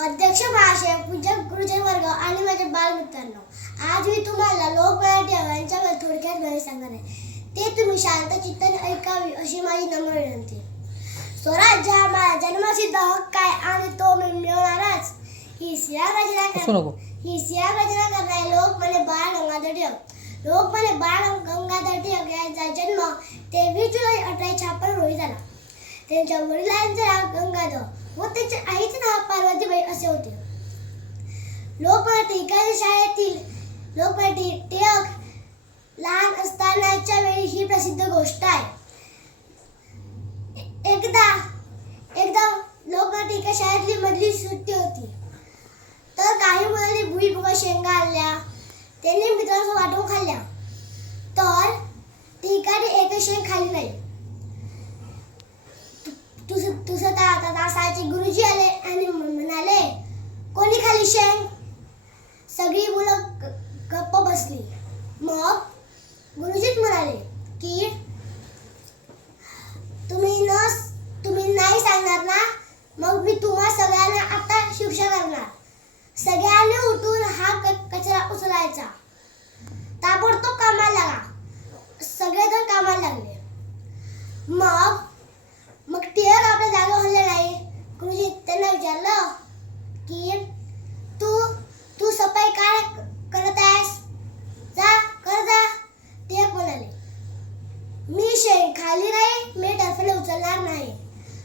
अध्यक्ष महाशय, पूज्य गुरुजन वर्ग आणि माझे बालमित्रांनो, आज मी तुम्हाला लोकमान्य टिळक यांच्याबद्दल थोडक्यात माहिती सांगणार आहे. ते तुम्ही शांत चित्ताने ऐकावी अशी माझी नम्र विनंती. स्वराज्य हा माझा जन्मसिद्ध हक्क आहे आणि तो मी मिळवणारच. ही सियार रचना करणारे लोकमान्य बाळ गंगाधर टिळक. लोकमान्य बाळ गंगाधर टिळक यांचा जन्म 23 जुलै 1856 रोजी झाला. त्यांच्या वडिलांचे नाव गंगाधर व त्यांच्या आईचे नाव पार्वतीबाई असे होते. लोकमान्य टिळक लहान असतानाच्या वेळी ही प्रसिद्ध गोष्ट आहे. एकदा लोकमान्य टिळक शाळेतली मधली सुट्टी होती, तर काही मुलांनी भुईमुगाच्या शेंगा आणल्या. त्यांनी मित्रांसोबत वाटून खाल्ल्या, तर टिळकाने एकही शेंग खाल्ली नाही. तासाचे गुरुजी आले आणि म्हणाले, कोणी खाली शेंग? सगळी मुलं गप्प बसली. मग गुरुजीच म्हणाले की तुम्ही नाही सांगणार ना, मग मी तुम्हा सगळ्यांना आता शिक्षा करणार. सगळ्यांनी उठून हा कचरा उचलायचा. ताबडतोब कामाला लागा. सगळेजण कामाला लागले. मग टिळक आपल्या जागेवर हलले नाही. गुरुजी त्यांना विचारलं की तू सफाई काय करत आहेस? जा. टिळक म्हणाले, मी शेंग खाली नाही, मी टरफले उचलणार नाही.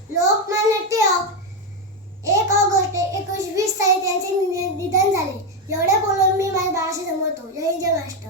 लोकमान्य टिळक 1 ऑगस्ट 1920 साली त्यांचे निधन झाले. एवढे बोलून मी माझ्या बाळाशी संपवतो. जय हिंद, जय महाराष्ट्र.